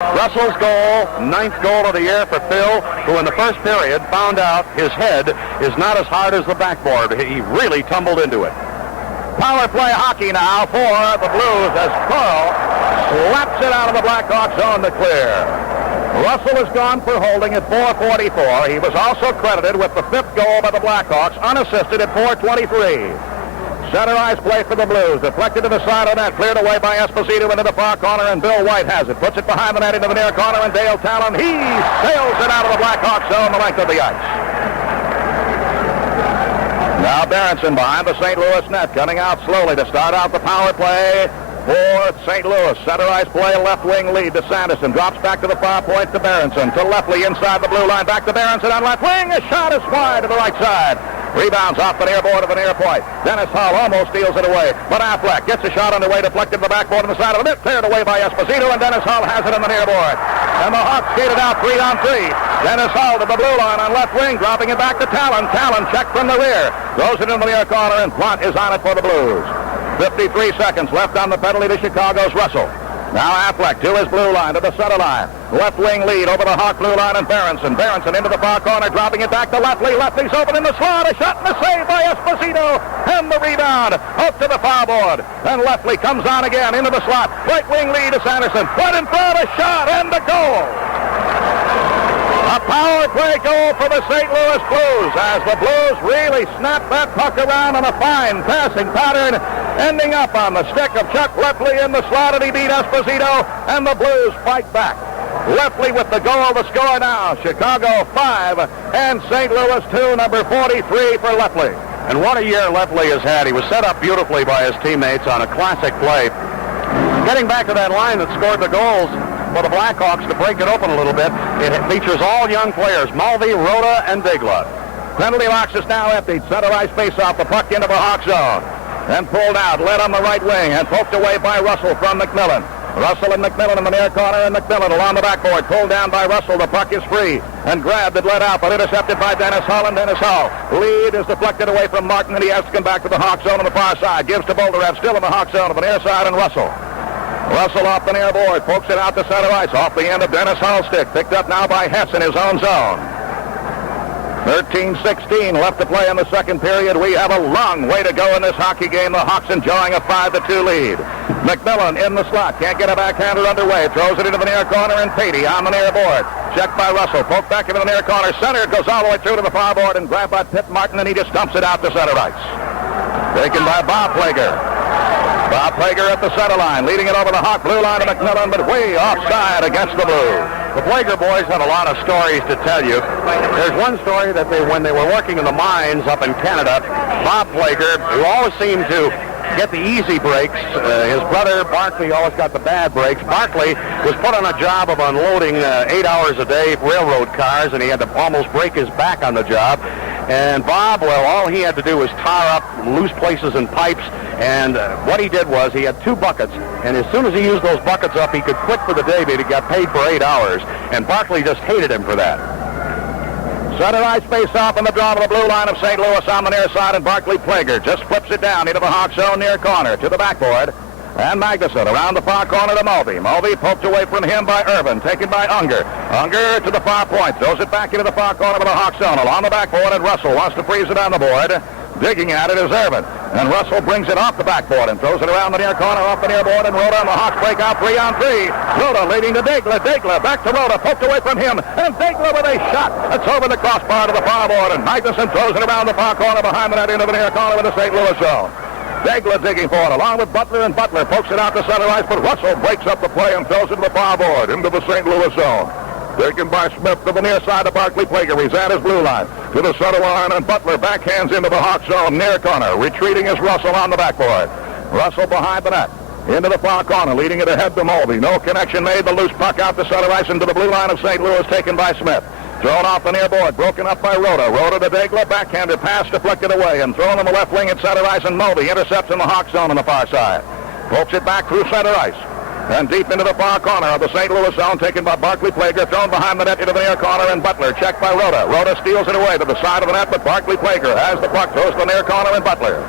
Russell's goal, 9th goal of the year for Phil, who in the first period found out his head is not as hard as the backboard. He really tumbled into it. Power play hockey now for the Blues as Carl slaps it out of the Blackhawks zone to clear. Russell is gone for holding at 4:44. He was also credited with the 5th goal by the Blackhawks, unassisted at 4:23. Center ice play for the Blues. Deflected to the side of the net. Cleared away by Esposito into the far corner, and Bill White has it. Puts it behind the net into the near corner, and Dale Talon, he sails it out of the Blackhawks zone the length of the ice. Now Berenson behind the St. Louis net, cutting out slowly to start out the power play for St. Louis. Center ice play, left wing lead to Sanderson. Drops back to the far point to Berenson. To Lefley inside the blue line. Back to Berenson on left wing. A shot is wide to the right side. Rebounds off the near board of the near point. Dennis Hall almost steals it away. But Affleck gets a shot underway, deflected to the backboard on the side of the net. Cleared away by Esposito, and Dennis Hall has it on the near board. And the Hawks skated out 3-on-3. Dennis Hall to the blue line on left wing, dropping it back to Talon. Talon checked from the rear. Throws it into the near corner, and Plot is on it for the Blues. 53 seconds left on the penalty to Chicago's Russell. Now Affleck to his blue line, to the center line. Left wing lead over the Hawk blue line, and Berenson. Berenson into the far corner, dropping it back to Lefley. Lefley's open in the slot. A shot and a save by Esposito. And the rebound out to the far board. And Lefley comes on again into the slot. Right wing lead to Sanderson. Put in front, a shot, and a goal. A power play goal for the St. Louis Blues as the Blues really snap that puck around on a fine passing pattern, ending up on the stick of Chuck Lefley in the slot, and he beat Esposito, and the Blues fight back. Lefley with the goal, the score now. Chicago 5 and St. Louis 2, number 43 for Lefley. And what a year Lefley has had. He was set up beautifully by his teammates on a classic play. Getting back to that line that scored the goals for the Blackhawks, to break it open a little bit, it features all young players, Mulvey, Rhoda, and Digla. Penalty box is now emptied. Center ice face-off, the puck into the Hawk zone. Then pulled out, led on the right wing, and poked away by Russell from McMillan. Russell and McMillan in the near corner, and McMillan along the backboard. Pulled down by Russell. The puck is free, and grabbed and let out, but intercepted by Dennis Hall, and Dennis Hall. Lead is deflected away from Martin, and he has to come back to the Hawk zone on the far side. Gives to Bolderev, still in the Hawk zone on the near side, and Russell. Russell off the near board, pokes it out to center ice, off the end of Dennis Hall's stick. Picked up now by Hess in his own zone. 13-16 left to play in the second period. We have a long way to go in this hockey game. The Hawks enjoying a 5-2 lead. McMillan in the slot. Can't get a backhander underway. Throws it into the near corner, and Pettit on the near board. Checked by Russell. Poked back into the near corner. Center goes all the way through to the far board and grabbed by Pitt Martin, and he just dumps it out to center ice. Taken by Bob Plager. Bob Plager at the center line, leading it over the Hawk blue line to McMillan, but way offside against the Blues. The Plager boys have a lot of stories to tell you. There's one story that when they were working in the mines up in Canada, Bob Plager, who always seemed to get the easy breaks, his brother Barkley always got the bad breaks. Barkley was put on a job of unloading 8 hours a day railroad cars, and he had to almost break his back on the job. And Bob, well, all he had to do was tar up loose places and pipes, and what he did was he had 2 buckets, and as soon as he used those buckets up, he could quit for the day, but he got paid for 8 hours, and Barkley just hated him for that. Center ice face off in the draw to the blue line of St. Louis on the near side, and Barkley Plager just flips it down into the Hawk zone near corner to the backboard. And Magnuson around the far corner to Mulvey. Mulvey poked away from him by Irvin, taken by Unger. Unger to the far point, throws it back into the far corner of the Hawk zone along the backboard, and Russell wants to freeze it on the board. Digging at it is Irvin, and Russell brings it off the backboard and throws it around the near corner, off the near board, and Rhoda and the Hawks break out 3-on-3. Rhoda leading to Digla. Digla back to Rhoda, poked away from him, and Digla with a shot. It's over the crossbar to the far board, and Magnuson throws it around the far corner behind the net into the near corner of the St. Louis zone. Digla digging for it, along with Butler, and Butler pokes it out to center ice, but Russell breaks up the play and throws it to the far board into the St. Louis zone. Taken by Smythe to the near side of Barkley Plager. He's at his blue line to the center line, and Butler backhands into the Hawk zone near corner. Retreating is Russell on the backboard. Russell behind the net into the far corner, leading it ahead to Mulvey. No connection made. The loose puck out to center ice into the blue line of St. Louis, taken by Smythe. Thrown off the near board, broken up by Rhoda. Rhoda to Digla, backhander pass deflected away, and thrown on the left wing at center ice, and Mulvey intercepts in the Hawk zone on the far side. Pokes it back through center ice. And deep into the far corner of the St. Louis zone, taken by Barkley Plager, thrown behind the net into the near corner, and Butler checked by Rhoda. Rhoda steals it away to the side of the net, but Barkley Plager has the puck, throws to the near corner, and Butler.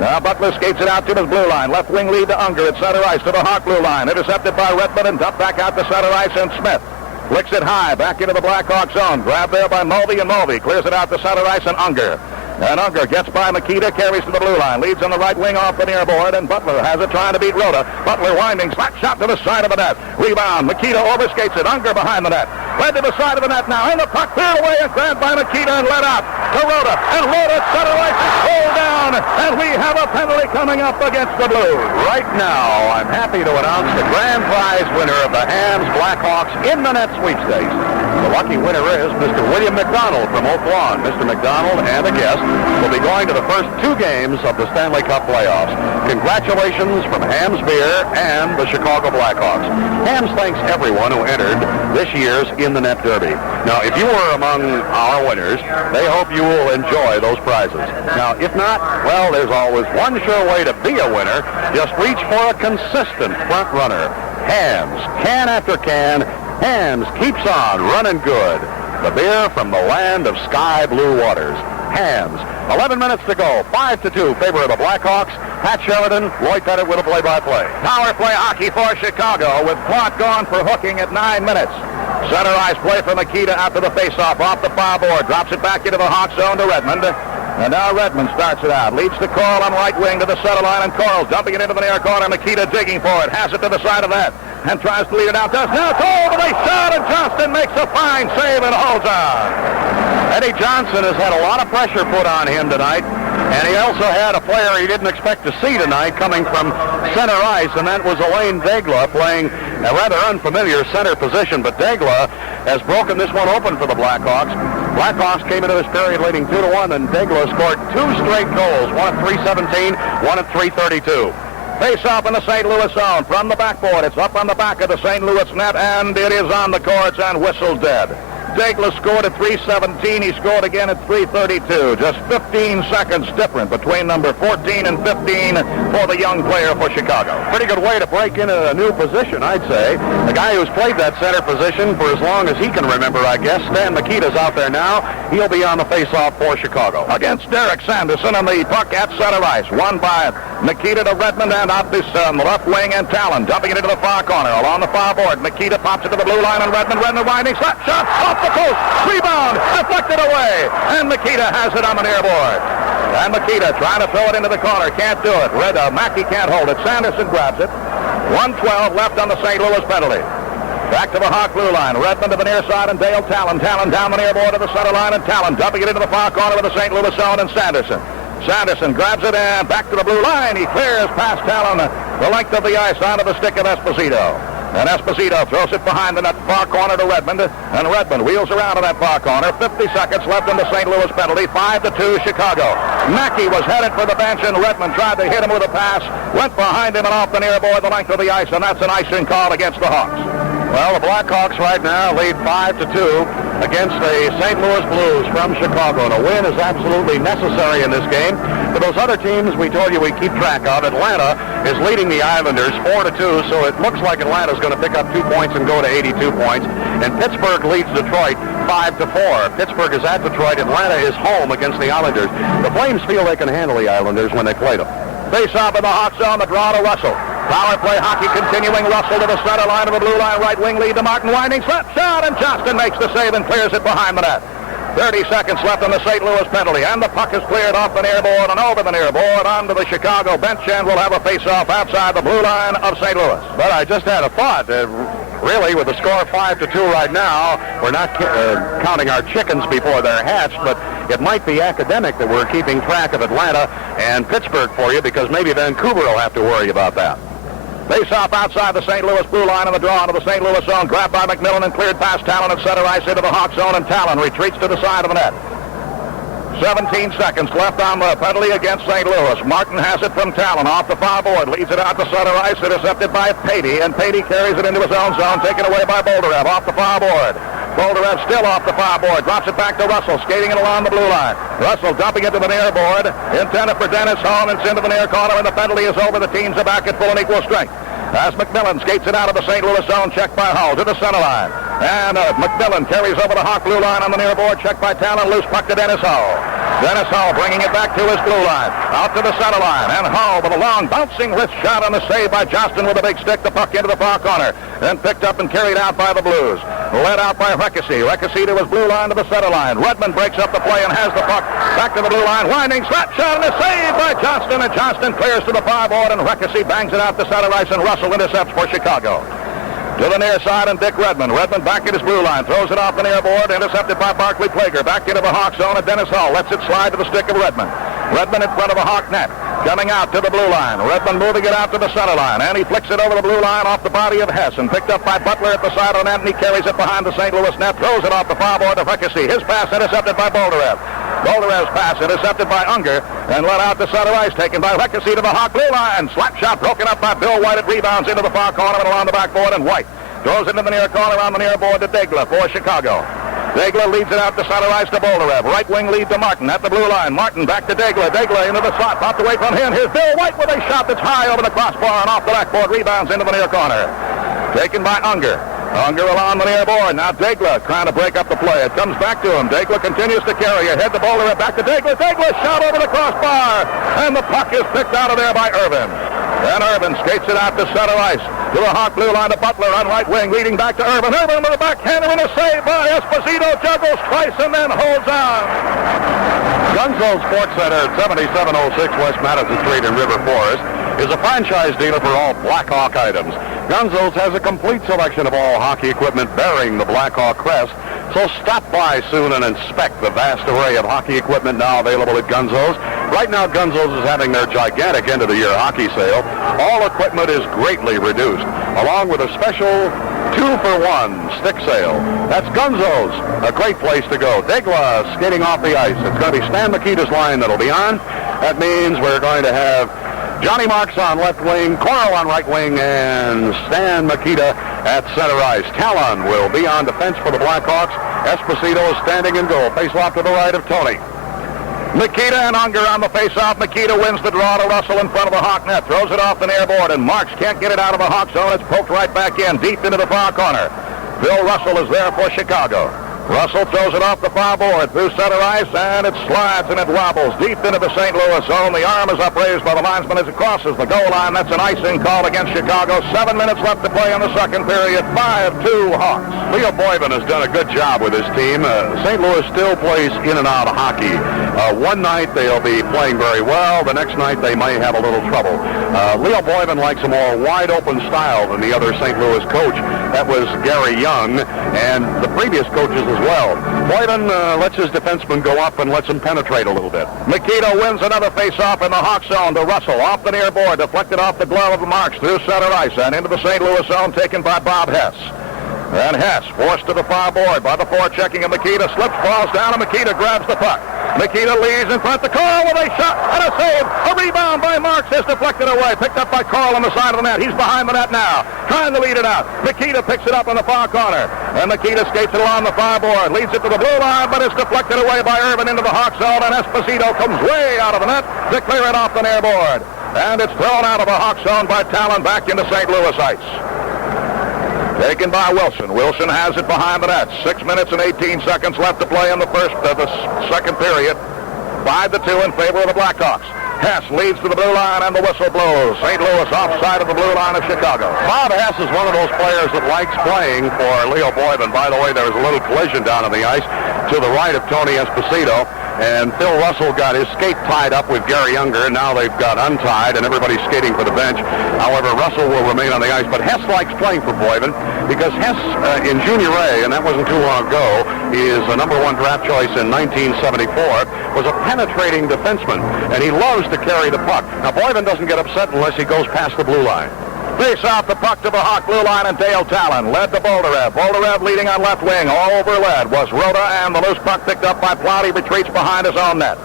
Now Butler skates it out to his blue line. Left wing lead to Unger at center ice to the Hawk blue line. Intercepted by Redmond and dumped back out to center ice, and Smythe flicks it high back into the Blackhawks zone. Grabbed there by Mulvey, and Mulvey clears it out to center ice, and Unger. And Unger gets by Makita, carries to the blue line, leads on the right wing off the near board, and Butler has it trying to beat Rhoda. Butler winding, slap shot to the side of the net. Rebound, Makita overskates it, Unger behind the net. Led to the side of the net now, and the puck cleared away and grabbed by Makita and let out to Rhoda. And Rhoda at center ice is pulled down, and we have a penalty coming up against the Blues. Right now, I'm happy to announce the grand prize winner of the Hams Blackhawks in the net sweepstakes. The lucky winner is Mr. William McDonald from Oak Lawn. Mr. McDonald and a guest will be going to the first 2 games of the Stanley Cup playoffs. Congratulations from Hams Beer and the Chicago Blackhawks. Hams thanks everyone who entered this year's In the Net Derby. Now, if you were among our winners, they hope you will enjoy those prizes. Now, if not, well, there's always one sure way to be a winner. Just reach for a consistent front runner. Hams, can after can, Hams keeps on running good. The beer from the land of sky blue waters. Hams. 11 minutes to go. 5-2 favor of the Blackhawks. Pat Sheridan, Lloyd Pettit with a play-by-play. Power play hockey for Chicago with clock gone for hooking at 9 minutes. Center ice play for Makita out to the faceoff off the far board. Drops it back into the Hawk zone to Redmond. And now Redmond starts it out. Leads to Coral on right wing to the center line, and Coral's dumping it into the near corner. Makita digging for it. Has it to the side of that. And tries to lead it out. Does now. Cole, they shot, and Johnston makes a fine save and holds on. Eddie Johnson has had a lot of pressure put on him tonight, and he also had a player he didn't expect to see tonight coming from center ice, and that was Elaine Degla playing a rather unfamiliar center position, but Degla has broken this one open for the Blackhawks. Blackhawks came into this period leading 2-1, and Degla scored 2 straight goals, one at 3:17, one at 3:32. Face off in the St. Louis zone from the backboard. It's up on the back of the St. Louis net, and it is on the courts and whistled dead. Degla scored at 3:17. He scored again at 3:32. Just 15 seconds different between number 14 and 15 for the young player for Chicago. Pretty good way to break into a new position, I'd say. The guy who's played that center position for as long as he can remember, I guess. Stan Makita's out there now. He'll be on the face-off for Chicago. Against Derek Sanderson, and the puck at center ice. Won by Makita to Redmond, and out this left wing, and Talon dumping it into the far corner. Along the far board, Makita pops it to the blue line, and Redmond winding, slap shot off the coast, rebound, deflected away, and Makita has it on the near board. And Makita trying to throw it into the corner, can't do it. Mackey can't hold it. Sanderson grabs it. 1:12 left on the St. Louis penalty. Back to the Hawk blue line. Redmond to the near side, and Dale Talon. Talon down the near board to the center line, and Talon dumping it into the far corner of the St. Louis zone, and Sanderson grabs it and back to the blue line. He clears past Talon the length of the ice onto the stick of Esposito. And Esposito throws it behind the net far corner to Redmond, and Redmond wheels around to that far corner. 50 seconds left in the St. Louis penalty. 5-2 Chicago. Mackey was headed for the bench, and Redmond tried to hit him with a pass. Went behind him and off the near board the length of the ice, and that's an icing call against the Hawks. Well, the Blackhawks right now lead 5-2 against the St. Louis Blues from Chicago. And a win is absolutely necessary in this game. For those other teams we told you we keep track of, Atlanta is leading the Islanders 4-2, so it looks like Atlanta's going to pick up 2 points and go to 82 points. And Pittsburgh leads Detroit 5-4. Pittsburgh is at Detroit. Atlanta is home against the Islanders. The Flames feel they can handle the Islanders when they play them. Face off in the Hawk zone, the draw to Russell. Power play hockey continuing. Russell to the center line of the blue line. Right wing lead to Martin. Winding slap shot, and Johnston makes the save and clears it behind the net. 30 seconds left on the St. Louis penalty, and the puck is cleared off the near board and over the near board onto the Chicago bench, and we'll have a face-off outside the blue line of St. Louis. But I just had a thought. Really, with the score 5-2 right now, we're not counting our chickens before they're hatched, but it might be academic that we're keeping track of Atlanta and Pittsburgh for you, because maybe Vancouver will have to worry about that. Face-off outside the St. Louis blue line and the draw into the St. Louis zone. Grabbed by McMillan and cleared past Talon at center ice into the Hawk zone, and Talon retreats to the side of the net. 17 seconds left on the penalty against St. Louis. Martin has it from Talon off the far board. Leads it out to center ice. Intercepted by Pettit, and Pettit carries it into his own zone. Taken away by Bolderev off the far board. Bolderev still off the far board. Drops it back to Russell, skating it along the blue line. Russell dumping it to the near board. Intended for Dennis Hall, and it's into the near corner, and the penalty is over. The teams are back at full and equal strength. As McMillan skates it out of the St. Louis zone, checked by Hull to the center line. And McMillan carries over the Hawk blue line on the near board, checked by Talon, loose puck to Dennis Hull. Dennis Hull bringing it back to his blue line. Out to the center line. And Hull with a long bouncing wrist shot on the save by Johnston with a big stick. The puck into the far corner. Then picked up and carried out by the Blues. Led out by Reckesy. Reckesy to his blue line to the center line. Redmond breaks up the play and has the puck back to the blue line. Winding slap shot and a save by Johnston. And Johnston clears to the far board and Reckesy bangs it out to center ice and Russell intercepts for Chicago. To the near side and Dick Redmond. Redmond back at his blue line. Throws it off the near board. Intercepted by Barclay Plager. Back into the Hawk zone and Dennis Hull lets it slide to the stick of Redmond. Redmond in front of the Hawk net. Coming out to the blue line. Redmond moving it out to the center line. And he flicks it over the blue line off the body of Hess. And picked up by Butler at the side of the net. And he carries it behind the St. Louis net. Throws it off the far board to Reckesy. His pass intercepted by Bolderev. Bolderev's pass intercepted by Unger. And let out to center ice. Taken by Reckesy to the Hawk blue line. Slap shot broken up by Bill White. It rebounds into the far corner and along the backboard. And White throws it into the near corner on the near board to Degler for Chicago. Degler leads it out to center ice to Bolderev. Right wing lead to Martin at the blue line. Martin back to Degler. Degler into the slot. Popped away from him. Here's Bill White with a shot that's high over the crossbar and off the backboard. Rebounds into the near corner. Taken by Unger. Unger along the near board. Now Degler trying to break up the play. It comes back to him. Degler continues to carry. Ahead to Bolderev. Back to Degler. Degler shot over the crossbar. And the puck is picked out of there by Irvin. And Irvin skates it out to center ice. To the Hawk blue line to Butler on right wing, leading back to Irvin. Irvin with a backhander and a save by Esposito. Juggles twice and then holds on. Gunzo Sports Center at 7706 West Madison Street in River Forest is a franchise dealer for all Blackhawk items. Gunzo's has a complete selection of all hockey equipment bearing the Blackhawk crest. So stop by soon and inspect the vast array of hockey equipment now available at Gunzo's. Right now, Gunzo's is having their gigantic end-of-the-year hockey sale. All equipment is greatly reduced, along with a special 2-for-1 stick sale. That's Gunzo's, a great place to go. Degla skating off the ice. It's going to be Stan Mikita's line that'll be on. That means we're going to have Johnny Marks on left wing, Coral on right wing, and Stan Mikita at center ice. Talon will be on defense for the Blackhawks. Esposito is standing in goal. Face off to the right of Tony. Mikita and Unger on the face-off. Mikita wins the draw to Russell in front of the Hawk net. Throws it off the near board, and Marks can't get it out of the Hawk zone. It's poked right back in, deep into the far corner. Bill Russell is there for Chicago. Russell throws it off the far board through center ice, and it slides and it wobbles deep into the St. Louis zone. The arm is upraised by the linesman as it crosses the goal line. That's an icing call against Chicago. 7 minutes left to play in the second period. 5-2 Hawks. Leo Boyven has done a good job with his team. St. Louis still plays in and out of hockey. One night they'll be playing very well. The next night they may have a little trouble. Leo Boyven likes a more wide-open style than the other St. Louis coach. That was Gary Young and the previous coaches as well. Boyden lets his defenseman go up and lets him penetrate a little bit. Mikita wins another face-off in the Hawk zone to Russell. Off the near board, deflected off the glove of Marks through center ice and into the St. Louis zone, taken by Bob Hess. And Hess forced to the far board by the forechecking of Mikita. Slips, falls down, and Mikita grabs the puck. Mikita leads in front. The Carl with a shot and a save. A rebound by Marks is deflected away. Picked up by Carl on the side of the net. He's behind the net now, trying to lead it out. Mikita picks it up in the far corner. And Mikita skates it along the far board. Leads it to the blue line, but it's deflected away by Irvin into the Hawk zone. And Esposito comes way out of the net to clear it off the near board. And it's thrown out of the Hawk zone by Talon back into St. Louis ice. Taken by Wilson. Wilson has it behind the net. 6 minutes and 18 seconds left to play in the second period. 5-2 in favor of the Blackhawks. Hess leads to the blue line and the whistle blows. St. Louis offside of the blue line of Chicago. Bob Hess is one of those players that likes playing for Leo Boyven. By the way, there was a little collision down on the ice to the right of Tony Esposito. And Phil Russell got his skate tied up with Gary Younger. Now they've got untied, and everybody's skating for the bench. However, Russell will remain on the ice. But Hess likes playing for Boyven because Hess, in Junior A, and that wasn't too long ago, is a number 1 draft choice in 1974, was a penetrating defenseman, and he loves to carry the puck. Now, Boyven doesn't get upset unless he goes past the blue line. Face off the puck to the Hawk blue line, and Dale Talon led to Bolderev. Bolderev leading on left wing. All over led was Rhoda, and the loose puck picked up by Plot. He retreats behind his own net.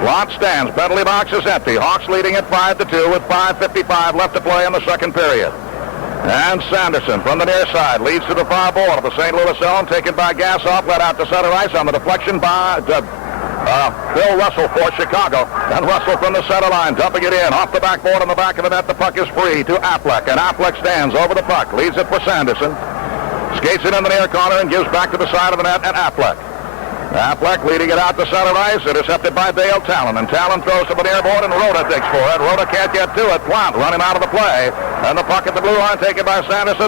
Plot stands. Bentley box is empty. Hawks leading at 5-2 with 5:55 left to play in the second period. And Sanderson from the near side leads to the far board of the St. Louis zone, taken by Gassoff, led out to center ice on the deflection by Bill Russell for Chicago. And Russell from the center line, dumping it in. Off the backboard on the back of the net, the puck is free to Affleck. And Affleck stands over the puck, leads it for Sanderson. Skates it in the near corner and gives back to the side of the net, and Affleck. Affleck leading it out to center ice, intercepted by Dale Talon, and Talon throws to the near board, and Rhoda digs for it. Rhoda can't get to it. Plant running out of the play, and the puck at the blue line taken by Sanderson.